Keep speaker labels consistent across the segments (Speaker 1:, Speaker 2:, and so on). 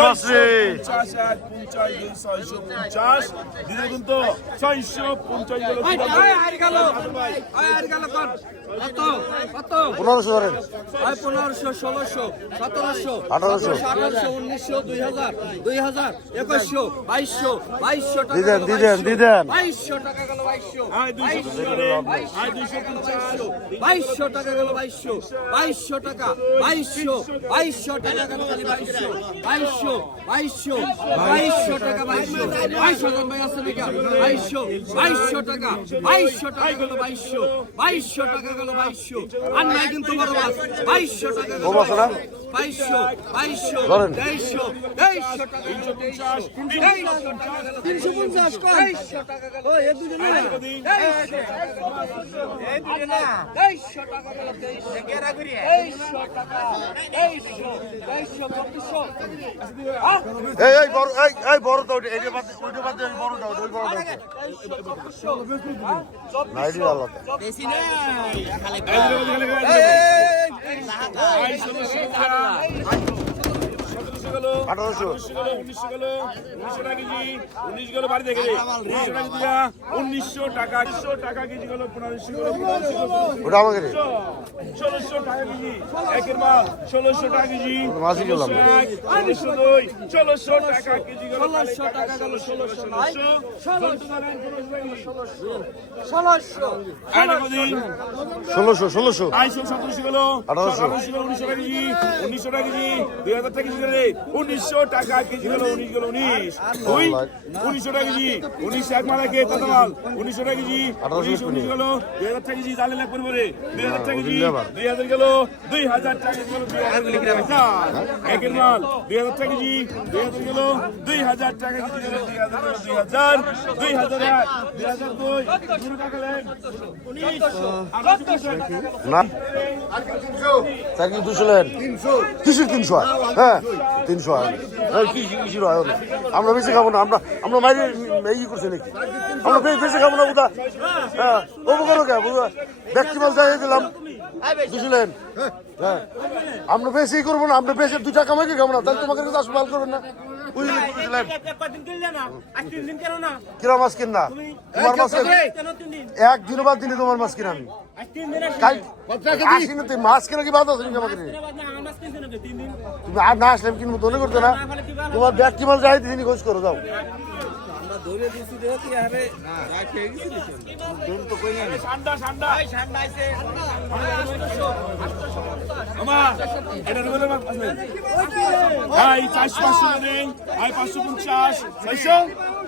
Speaker 1: মাছ রে
Speaker 2: পঞ্চাশ এক পঞ্চাশ দুই ছয়শো পঞ্চাশ দিদি কিন্তু ছয়শো পঞ্চাশ
Speaker 1: পনেরোশো ধরেন
Speaker 3: পনেরোশো ষোলোশো সতেরোশো
Speaker 1: আঠারোশো।
Speaker 3: আঠারোশো উনিশশো দুই হাজার দুই হাজার একুশশো বাইশশো বাইশশো
Speaker 1: দিদেন, দিদেন। দিদেন।
Speaker 3: বাইশশো টাকা গেল বাইশশো বাইশশো টাকা গেল বাইশশো বাইশশো বাইশশো টাকা বাইশশো বাইশশো জন ভাই আছে নাকি? বাইশশো বাইশশো টাকা বাইশশো টাকা গেল বাইশশো বাইশশো টাকা গেল বাইশশো। আর নাই কিন্তু বড় মাছ বাইশশো টাকা গেল? বাইশশো বাইশশো। তেইশশো তেইশশো টাকা তিনশো পঞ্চাশ তেইশশো টাকা গেল। তেইশশো টাকা গেল তেইশশো টাকা তেইশশো টাকা তেইশশো তেইশশো চব্বিশশো।
Speaker 1: এই এই বড় এই এই বড়টা ওইটা এইটা বাদ ওইটা বাদ দিয়ে বড়টা ওই আল্লাহ বেশি নাই খালি
Speaker 2: এই এই সতেরোশো গেল
Speaker 1: আঠারোশো।
Speaker 2: উনিশশো গেল উনিশশো টাকা কেজি উনিশ গেল বাড়ি দেখে উনিশশো টাকা দিয়া উনিশশো টাকা উনিশশো টাকা কেজি গেল পনেরোশো গেল ষোলোশো টাকা কেজি একের ষোলোশো টাকা কেজি
Speaker 1: না।
Speaker 2: দুই ষোলোশো টাকা কেজি গেল
Speaker 3: ষোলোশো টাকা গেল ষোলোশো নয়
Speaker 2: ষোলোশো
Speaker 1: ষোলোশো। ষোলোশো
Speaker 2: আড়াইশো সতেরোশো গেল
Speaker 1: আঠারোশো।
Speaker 2: উনিশশো টাকা কেজি উনিশশো টাকা কেজি দুই হাজার টাকা কেজি গেলে উনিশশো টাকা কেজি গেল উনিশ গেল উনিশ দুই উনিশশো টাকা কেজি উনিশশো এক মারা কে কত উনিশশো টাকা কেজি উনিশ উনিশ গেল দুই হাজার টাকা কেজি জালে লাগবে পরে দুই হাজার টাকা কেজি দুই হাজার গেল দুই হাজার টাকা গেল দুই হাজার একের মাল দুই হাজার টাকা কেজি দুই হাজার গেল দুই হাজার টাকা কেজি গেল দুই হাজার গেল দুই হাজার দুই হাজার এক দুই হাজার দুই দুই টাকা লেন
Speaker 1: না চাকরি দুশো লেন কিসের তিনশো হয়? তিনশো হয় কিসির হয় না আমরা বেশি খাব না আমরা আমরা মাইরে এই করছি নাকি? আমরা বেশি খাব না বুধা হ্যাঁ উপকারও কে? বুধা ব্যক্তি মাল যাই দিলাম। দুশো লেন হ্যাঁ। আমরা বেশি করব না আমরা বেশি দু টাকা মাইকে খাব না? তাহলে তোমাকে কাছে আসবে মাল করবেন না? কিরা মাছ কিনা তোমার মাছ একদিন বাদ দিনে তোমার মাছ কিনা আমি। তুই মাছ কিনা কি বাদ আছে তুমি আর না আসলে কিনবো তো করতে না। তোমার ব্যাগ কি মাল যাই দিন খোঁজ করো যাও।
Speaker 2: পাঁচশো পঞ্চাশ।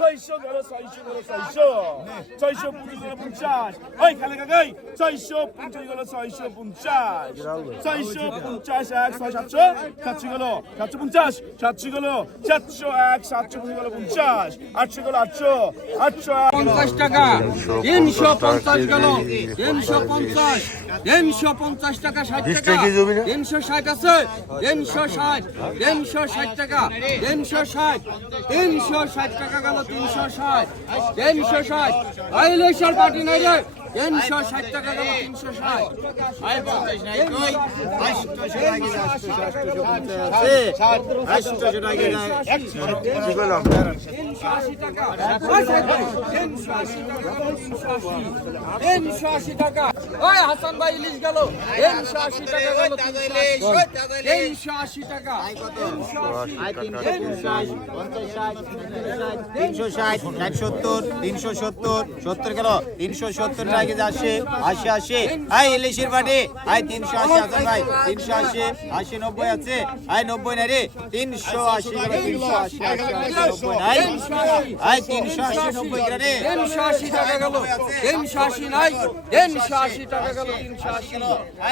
Speaker 2: ছয়শো গেল ছয়শো গেল ছয়শো। ছয়শো পঞ্চাশ গেল পঞ্চাশ। ওই খালে কাকাই ছয়শো পঞ্চাশ গেল ছয়শো পঞ্চাশ। ছয়শো পঞ্চাশ এক ছয় সাতশো। সাতশো গেল সাতশো পঞ্চাশ। সাতশো গেল সাতশো এক সাতশো পঞ্চাশ গেল পঞ্চাশ। আটশো গেল আটশো। আটশো
Speaker 3: পঞ্চাশ টাকা। তিনশো পঞ্চাশ গেল। তিনশো পঞ্চাশ। তিনশো পঞ্চাশ টাকা ষাট টাকা? তিনশো ষাট আছে। তিনশো ষাট। তিনশো ষাট টাকা। তিনশো ষাট। তিনশো ষাট টাকা গেল তিনশো ষাট তিনশো ষাট পার্টি নাই তিনশো ষাট টাকা তিনশো ষাট তিনশো আশি টাকা ওই হাসান ভাই ইলিশ গেল তিনশো আশি টাকা গেল তিনশো আশি টাকা তিনশো আশি
Speaker 4: তিনশো ষাট ষাট সত্তর তিনশো সত্তর সত্তর গেল তিনশো সত্তর টাকা আশি আশি আশি। আই ইলিশের বাড়ি আই তিনশো আশি আছে ভাই তিনশো আশি। আশি নব্বই আছে। আই নব্বই না রে তিনশো আশি তিনশো আশি নব্বই নাই। আই তিনশো আশি নব্বই রে।
Speaker 3: তিনশো আশি টাকা গেল। তিনশো আশি নাই। তিনশো আশি টাকা গেল তিনশো আশি।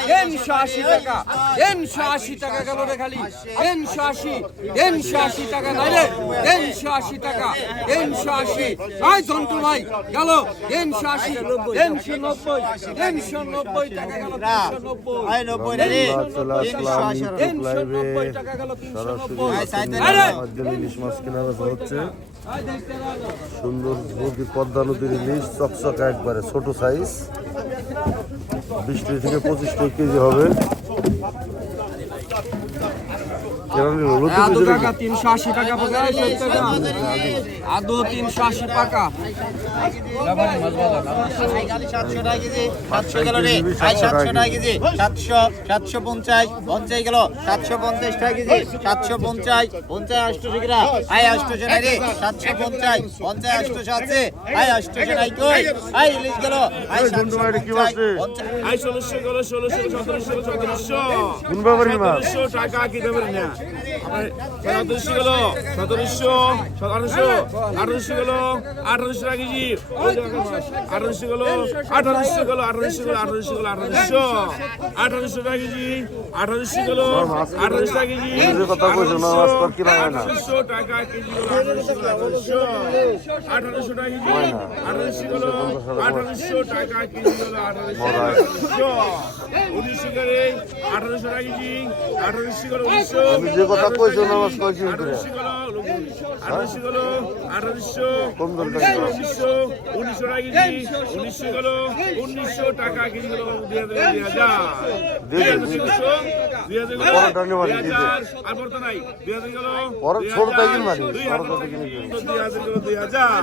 Speaker 3: তিনশো আশি টাকা। তিনশো আশি টাকা গেল রে খালি। তিনশো আশি তিনশো আশি টাকা নাই রে। তিনশো আশি টাকা তিনশো আশি। আয় জন্টু ভাই গেল। তিনশো আশি তিনশো
Speaker 1: হচ্ছে। সুন্দর নদী পদ্মা নদীর ইলিশ চকচকে একবারে ছোট সাইজ বিশ থেকে পঁচিশ কেজি হবে।
Speaker 3: আদু টাকা তিনশো আশি টাকা পাকা আদু তিনশো আশি টাকা।
Speaker 4: সাতশো টাকা সাতশো সাতশো টাকা সাতশো সাতশো পঞ্চাশ পঞ্চাশ গেল। সাতশো পঞ্চাশ টাকা কেজি সাতশো পঞ্চাশ নাই রে। সাতশো পঞ্চাশ পঞ্চাশ আটশো আছে। আই আটশো নাই কই? আই ইলিশ গেল।
Speaker 1: মাছ রে?
Speaker 2: আই ষোলোশো গেলো ষোলোশো সতেরোশো সতেরোশো টাকা কি দেবেন না? সতেরোশো গেল সতেরোশো আঠারোশো আঠারোশো গেল আঠারোশো টাকা কেজি। আঠারোশো গেল আঠারোশো গেল আঠারোশো গেল আঠারোশো গেল আঠারোশো। আঠারোশো টাকা কেজি, আঠারোশো গেল আঠারোশো টাকা কেজি। আঠারোশো টাকা কেজি, আঠারোশো। আঠারোশো টাকা কেজি, আঠারোশো গেল আঠারোশো টাকা কেজি হলো, আঠারোশো উনিশশো করে আঠারোশো টাকা কেজি, আঠারোশো গেল উনিশশো।
Speaker 1: যে কথা কইছো না মাছ কইছি
Speaker 2: আঠারোশো গেল আঠারোশো গেল উনিশশো উনিশশো টাকা কেজি উনিশশো গেল উনিশশো টাকা কেজি হলো দুই হাজার দুই হাজার দুই হাজার গেল আর বর্তমান নাই দুই হাজার গেল দুই হাজার,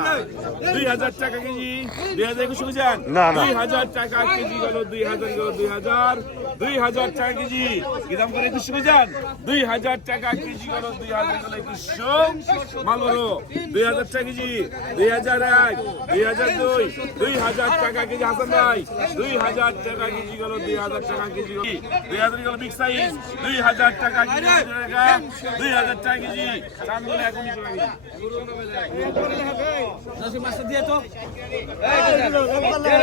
Speaker 2: দুই হাজার গেল টাকা কেজি দুই হাজার একুশ বুঝেন। দুই হাজার টাকা কেজি গেল দুই হাজার গেল দুই হাজার দুই হাজার টাকা কেজি কি করে একুশ বুঝেন দুই হাজার টাকা কেজি গেল দুই হাজার গেল একুশশো মাল বড় দুই হাজার টাকা কেজি দুই হাজার এক দুই হাজার দুই দুই হাজার টাকা কেজি হাসান ভাই দুই হাজার টাকা কেজি গেল দুই হাজার টাকা কেজি দুই হাজার গেল বিগ সাইজ দুই হাজার টাকা কেজি টাকা দুই হাজার টাকা কেজি চান্দলে এক উনিশশো টাকা কেজি